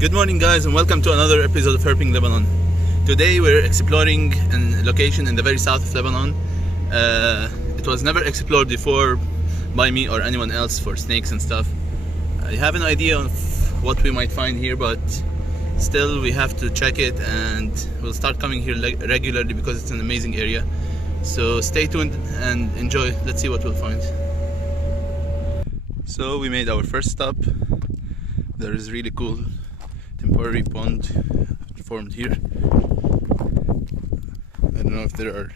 Good morning guys, and welcome to another episode of Herping Lebanon. Today we're exploring a location in the very south of Lebanon. It was never explored before by me or anyone else for snakes and stuff. I have an idea of what we might find here, but still we have to check it, and we'll start coming here regularly because it's an amazing area. So stay tuned and enjoy. Let's see what we'll find. So we made our first stop. There is really cool temporary pond formed here. I don't know if there are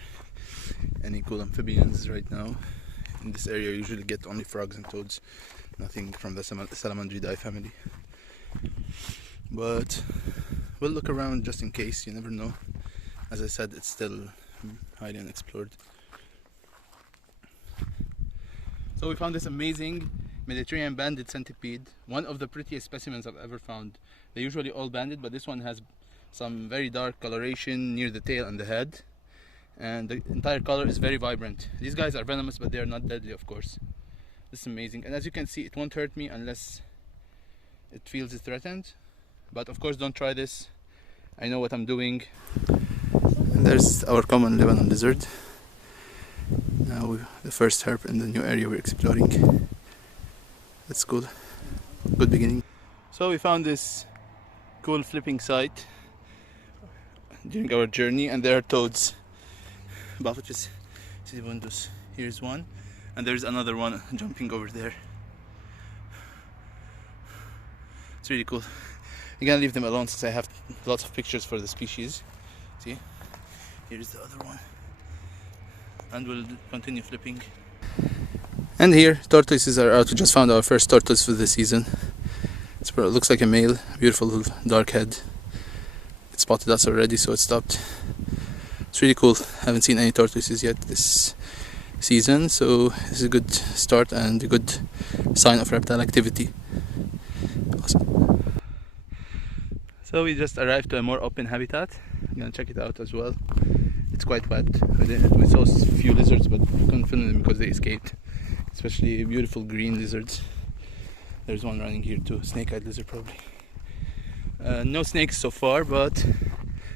any cool amphibians right now. In this area you usually get only frogs and toads, nothing from the Salamandridae family. But we'll look around just in case, you never know. As I said, it's still highly unexplored. So we found this amazing Mediterranean banded centipede, one of the prettiest specimens I've ever found. They're usually all banded, but this one has some very dark coloration near the tail and the head, and the entire color is very vibrant. These guys are venomous, but they are not deadly, of course. This is amazing, and as you can see, it won't hurt me unless it feels threatened. But of course, don't try this. I know what I'm doing. And there's our common Lebanon lizard. Now the first herp in the new area we're exploring. That's cool. Good beginning. So we found this cool flipping site during our journey, and there are toads. Here's one, and there's another one jumping over there. It's really cool. I'm gonna leave them alone since I have lots of pictures for the species. See? Here's the other one. And we'll continue flipping. And here, tortoises are out. We just found our first tortoise for the season. It looks like a male, beautiful little dark head. It spotted us already, so it stopped. It's really cool. Haven't seen any tortoises yet this season, so this is a good start and a good sign of reptile activity. Awesome. So we just arrived to a more open habitat. I'm gonna check it out as well. It's quite wet. We saw a few lizards, but we couldn't film them because they escaped. Especially beautiful green lizards. There's one running here too, snake-eyed lizard probably. No snakes so far, but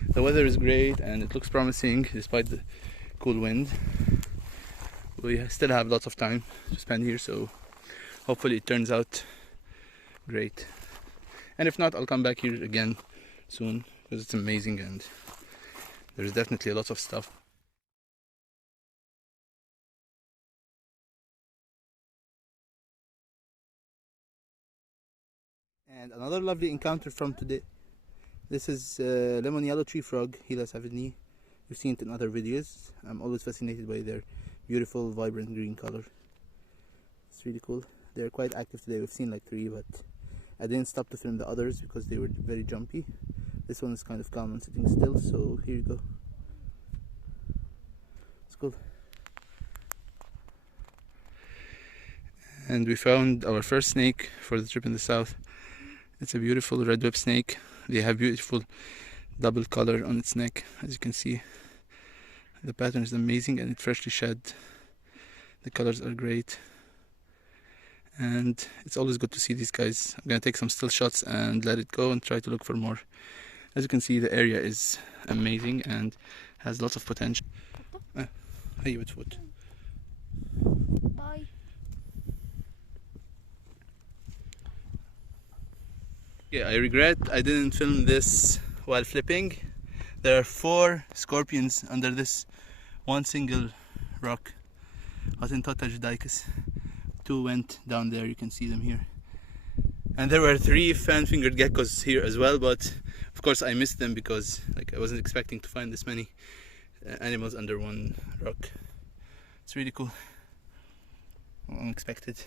the weather is great and it looks promising despite the cool wind. We still have lots of time to spend here, so hopefully it turns out great. And if not, I'll come back here again soon because it's amazing and there's definitely a lot of stuff. And another lovely encounter from today. This is lemon yellow tree frog, Hylas avidni. You've seen it in other videos. I'm always fascinated by their beautiful, vibrant green color. It's really cool. They're quite active today. We've seen like 3, but I didn't stop to film the others because they were very jumpy. This one is kind of calm and sitting still, so here you go. It's cool. And we found our first snake for the trip in the south. It's a beautiful red web snake. They have beautiful double color on its neck, as you can see. The pattern is amazing and it's freshly shed. The colors are great. And it's always good to see these guys. I'm gonna take some still shots and let it go and try to look for more. As you can see, the area is amazing and has lots of potential. Bye. Yeah, I regret I didn't film this while flipping. There are 4 scorpions under this one single rock. 2 went down there, you can see them here. And there were 3 fan-fingered geckos here as well, but of course I missed them because I wasn't expecting to find this many animals under one rock. It's really cool. Unexpected.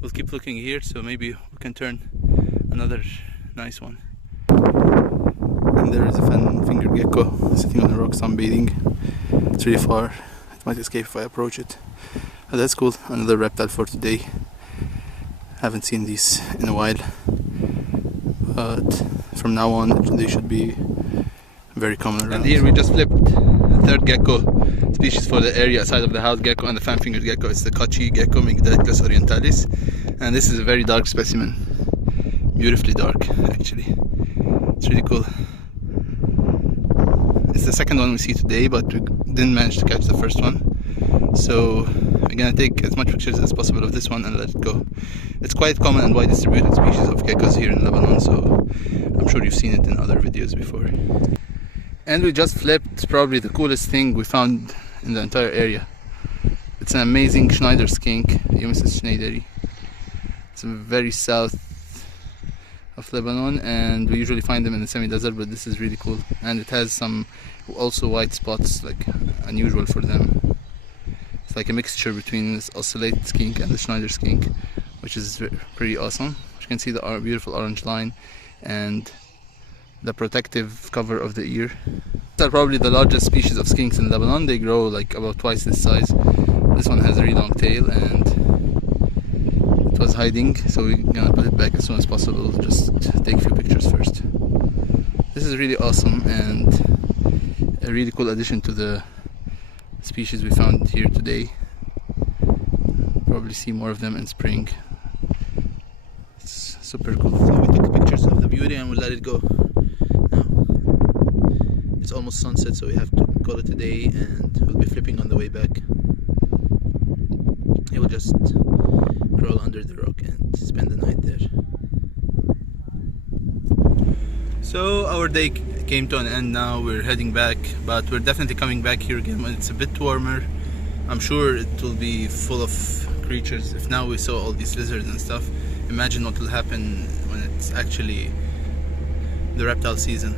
We'll keep looking here, so maybe we can turn another nice one. And there is a fan-fingered gecko sitting on a rock sunbathing. It's really far. It might escape if I approach it. But that's cool. Another reptile for today. Haven't seen these in a while, but from now on they should be very common around. And here we just flipped the 3rd gecko species for the area outside of the house gecko and the fan-fingered gecko. It's the Kochi gecko, Mygdactylus orientalis, and this is a very dark specimen, beautifully dark actually. It's really cool. It's the second one we see today, but we didn't manage to catch the first one. So we're gonna take as much pictures as possible of this one and let it go. It's quite common and wide distributed species of geckos here in Lebanon, so I'm sure you've seen it in other videos before. And we just flipped probably the coolest thing we found in the entire area. It's an amazing Schneider skink, Eumycus schneideri. It's very south of Lebanon, and we usually find them in the semi-desert, but this is really cool. And it has some also white spots, like unusual for them. It's like a mixture between this oscillate skink and the Schneider skink, which is pretty awesome. You can see the beautiful orange line and the protective cover of the ear. These are probably the largest species of skinks in Lebanon. They grow like about twice this size. This one has a really long tail and it was hiding, so we're gonna put it back as soon as possible. Just take a few pictures first. This is really awesome and a really cool addition to the species we found here today. Probably see more of them in spring. It's super cool. So we took pictures of the beauty and we'll let it go. Now it's almost sunset, so we have to call it a day, and we'll be flipping on the way back. He will just crawl under the rock and spend the night there. So our day came to an end now. We're heading back, but we're definitely coming back here again when it's a bit warmer. I'm sure it will be full of creatures. If now we saw all these lizards and stuff, imagine what will happen when it's actually the reptile season.